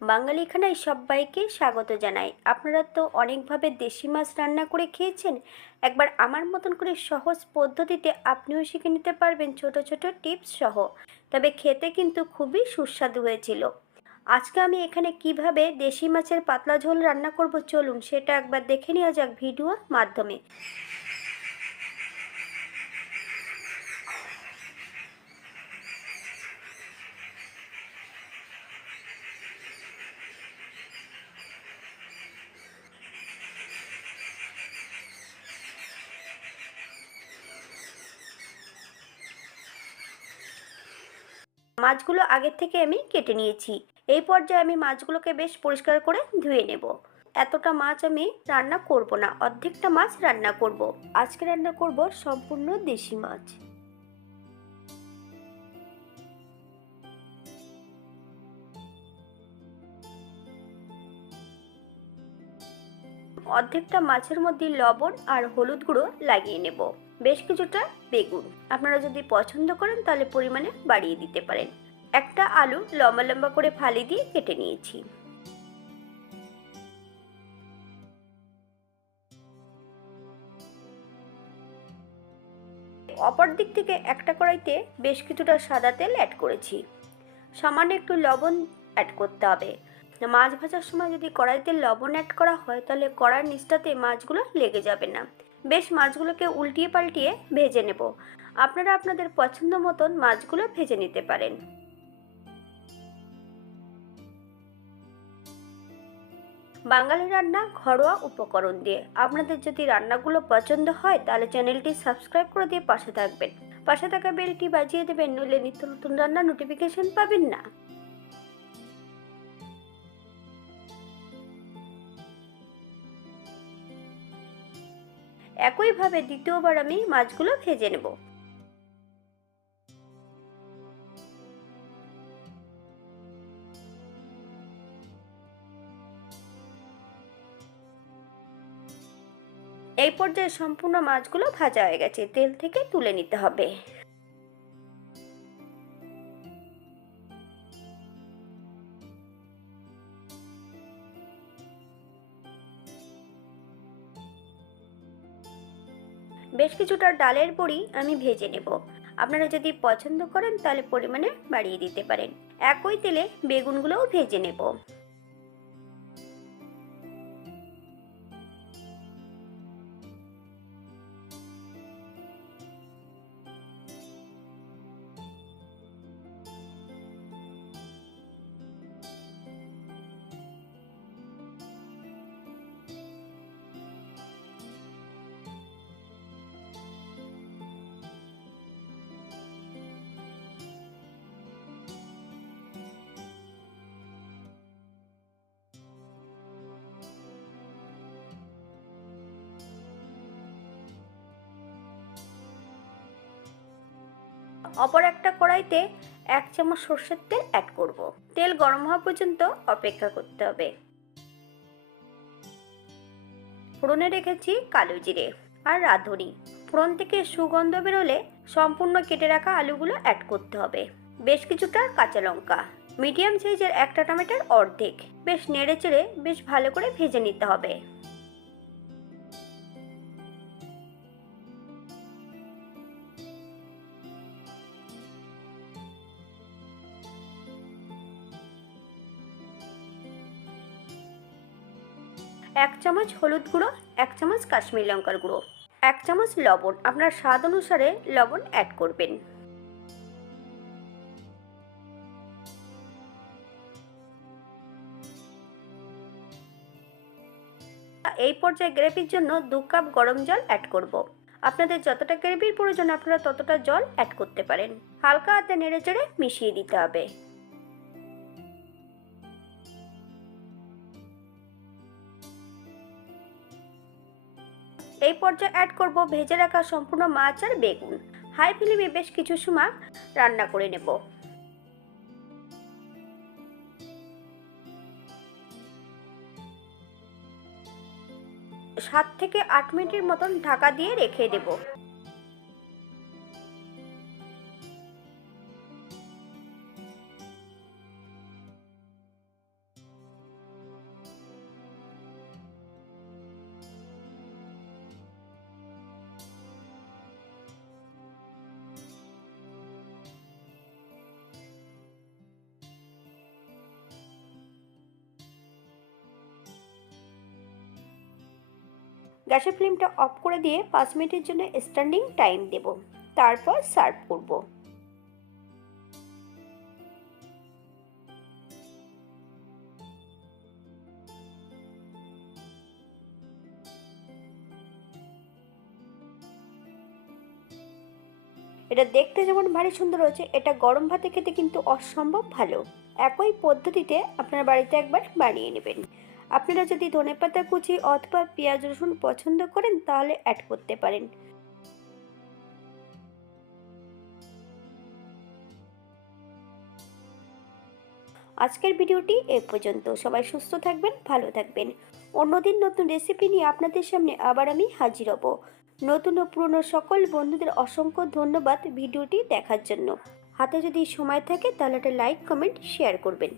বাঙালি খানায় সবাইকে স্বাগত জানাই। আপনারা তো অনেকভাবে দেশি মাছ রান্না করে খেয়েছেন। একবার আমার মতন করে সহজ পদ্ধতিতে আপনিও শিখে নিতে পারবেন ছোট ছোট টিপস সহ। তবে খেতে কিন্তু খুবই সুস্বাদু হয়েছিল। আজকে আমি এখানে কিভাবে দেশি মাছের পাতলা ঝোল রান্না করব, চলুন সেটা একবার দেখে নেওয়া যাক ভিডিওর মাধ্যমে। মাছগুলো আগের থেকে আমি কেটে নিয়েছি। এই পর্যায়ে আমি মাছগুলোকে বেশ পরিষ্কার করে ধুয়ে নেব। এতটা মাছ আমি রান্না করব না, অর্ধেকটা মাছ রান্না করব। আজকে রান্না করব সম্পূর্ণ দেশি মাছ। অর্ধেকটা মাছের মধ্যে লবণ আর হলুদ গুঁড়ো লাগিয়ে নেব। বেশ কিছুটা বেগুন, আপনারা যদি পছন্দ করেন তাহলে পরিমাণে বাড়িয়ে দিতে পারেন। একটা আলু লম্বা লম্বা করে ফালি দিয়ে কেটে নিয়েছি। অপর দিক থেকে একটা কড়াইতে বেশ কিছুটা সাদা তেল অ্যাড করেছি। সামান্য একটু লবণ অ্যাড করতে হবে। মাছ ভাজার সময় যদি কড়াইতে লবণ অ্যাড করা হয় তাহলে কড়ার নিচটাতে মাছগুলো লেগে যাবে না। বেশ মাছগুলোকে উল্টিয়ে পাল্টিয়ে ভেজে নেব। আপনারা আপনাদের পছন্দ মতন মাছগুলো ভেজে নিতে পারেন। বাঙালি রান্না ঘরোয়া উপকরণ দিয়ে। আপনাদের যদি রান্নাগুলো পছন্দ হয় তাহলে চ্যানেলটি সাবস্ক্রাইব করে দিয়ে পাশে থাকবেন। পাশে থাকা বেলটি বাজিয়ে দেবেন, নইলে নিত্য নতুন রান্নার নোটিফিকেশন পাবেন না। একইভাবে দ্বিতীয়বার আমি মাছগুলো ভেজে নেব। এই পর্যায়ে সম্পূর্ণ মাছগুলো ভাজা হয়ে গেছে, তেল থেকে তুলে নিতে হবে। বেশ কিছুটা ডালের বড়ি আমি ভেজে নেব। আপনারা যদি পছন্দ করেন তাহলে পরিমাণে বাড়িয়ে দিতে পারেন। একই তেলে বেগুনগুলোও ভেজে নেব। অপর একটা কড়াইতে 1 চামচ সর্ষের তেল অ্যাড করব। তেল গরম হওয়া পর্যন্ত অপেক্ষা করতে হবে। ফোড়নে রেখেছি কালো জিরে আর রাঁধুনি। ফোড়ন থেকে সুগন্ধ বেরোলে সম্পূর্ণ কেটে রাখা আলুগুলো অ্যাড করতে হবে। বেশ কিছুটা কাঁচা লঙ্কা, মিডিয়াম সাইজের একটা টমেটোর অর্ধেক। বেশ নেড়ে চেড়ে বেশ ভালো করে ভেজে নিতে হবে। এক চামচ হলুদ গুঁড়ো, 1 চামচ কাশ্মীরি লঙ্কার গুঁড়ো, 1 চামচ লবণ, আপনার স্বাদ অনুসারে লবণ অ্যাড করবেন। এই পর্যায়ে গ্রেভির জন্য 2 কাপ গরম জল অ্যাড করব। আপনাদের যতটা গ্রেভির প্রয়োজন আপনারা ততটা জল অ্যাড করতে পারেন। হালকা হাতে নেড়ে চেড়ে মিশিয়ে দিতে হবে। এই পর্যায়ে অ্যাড করব ভেজে রাখা সম্পূর্ণ মাছ আর বেগুন। হাই ফ্লেমে বেশ কিছু সময় রান্না করে নেব। 7 থেকে 8 মিনিটের মতন ঢাকা দিয়ে রেখে দেব। গ্যাসের ফ্লেমটা অফ করে দিয়ে 5 মিনিটের জন্য স্ট্যান্ডিং টাইম দেব, তারপর সার্ভ করব। এটা দেখতে যেমন ভারী সুন্দর হয়েছে, এটা গরম ভাতে খেতে কিন্তু অসম্ভব ভালো। একই পদ্ধতিতে আপনার বাড়িতে একবার বানিয়ে নেবেন। আপনারা যদি ধনেপাতা কুচি অথবা পেঁয়াজ রসুন পছন্দ করেন তাহলে অ্যাড করতে পারেন। আজকের ভিডিওটি এ পর্যন্ত। সবাই সুস্থ থাকবেন, ভালো থাকবেন। অন্যদিন নতুন রেসিপি নিয়ে আপনাদের সামনে আবার আমি হাজির হব। নতুন ও পুরনো সকল বন্ধুদের অসংখ্য ধন্যবাদ ভিডিওটি দেখার জন্য। হাতে যদি সময় থাকে তাহলে একটা লাইক, কমেন্ট, শেয়ার করবেন।